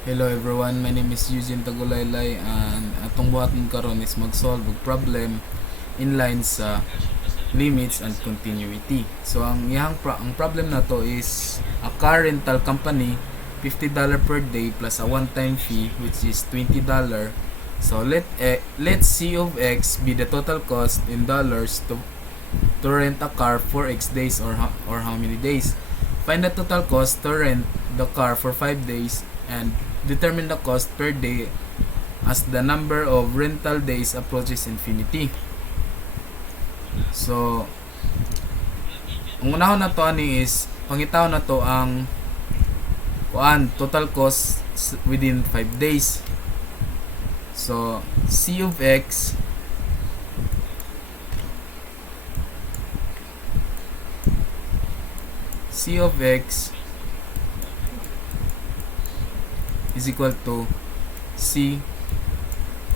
Hello everyone, my name is Eugene Tagulaylay and atong buhaton karon is mag-solve og problem inline sa limits and continuity. So ang ang problem na to is a car rental company $50 per day plus a one-time fee which is $20. So let C of X be the total cost in dollars to rent a car for X days or how many days. Find the total cost to rent the car for 5 days and determine the cost per day as the number of rental days approaches infinity. So, ang unahon na to ani is pangitaw na to ang total cost within 5 days. So, C of X is equal to C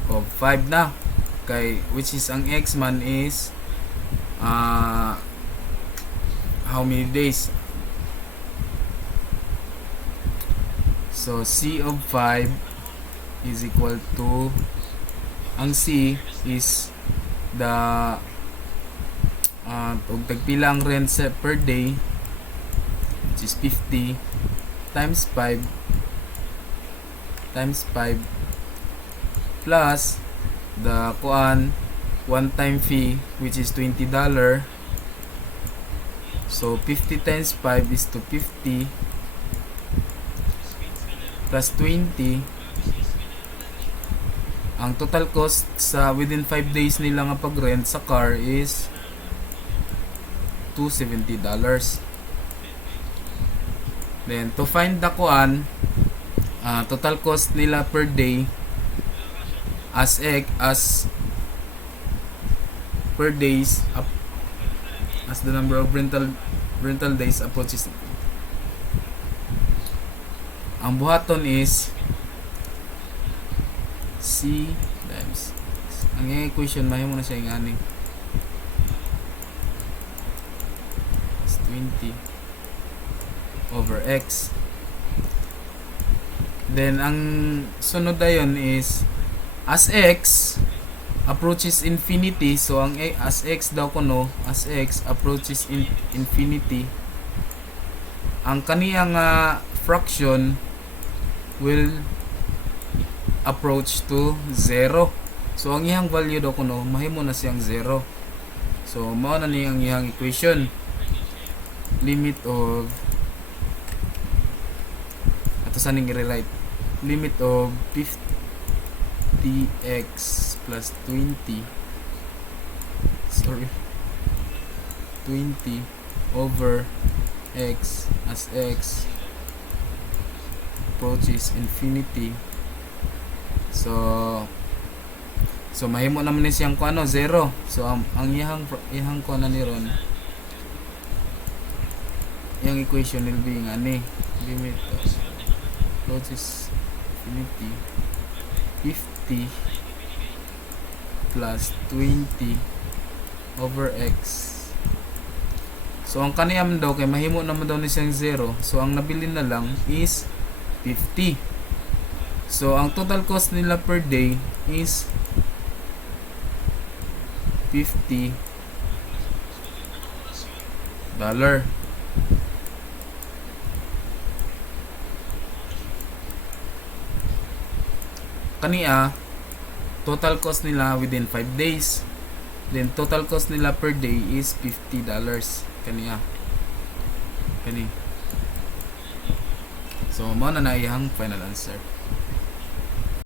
of 5 na kay which is ang X man is how many days. So C of 5 is equal to ang C is the tagpila ang rent per day which is 50 times 5 plus the one time fee which is $20. So 50 times 5 is to 50 plus 20. Ang total cost sa within 5 days nila nga pag-rent sa car is $270. Then to find the total cost nila per day as per days as the number of rental days approaches. Ang buhaton is C times X. Ang equation mahimo na siya ingani 20 over X. Then ang sunod dayon is as X approaches infinity, so ang as X daw kuno as X approaches infinity, ang kaniyang fraction will approach to 0. So ang iyang value daw kuno mahimo na siyang 0. So mao na niyang iyang equation. Limit of ato sa ning i-relate. Limit of 50x plus 20 over x as x approaches infinity. So mahimo naman ni siyang 0. So ang iyang kuno ni ron yung equation will be ngani limit of approaches infinity 50 plus 20 over x. So ang kaniyam daw kay mahimo naman daw ni siyang 0, so ang nabilin na lang is 50. So ang total cost nila per day is $50. Kaniya total cost nila within 5 days, then total cost nila per day is $50 kaniya kani. So mao na iyang final answer.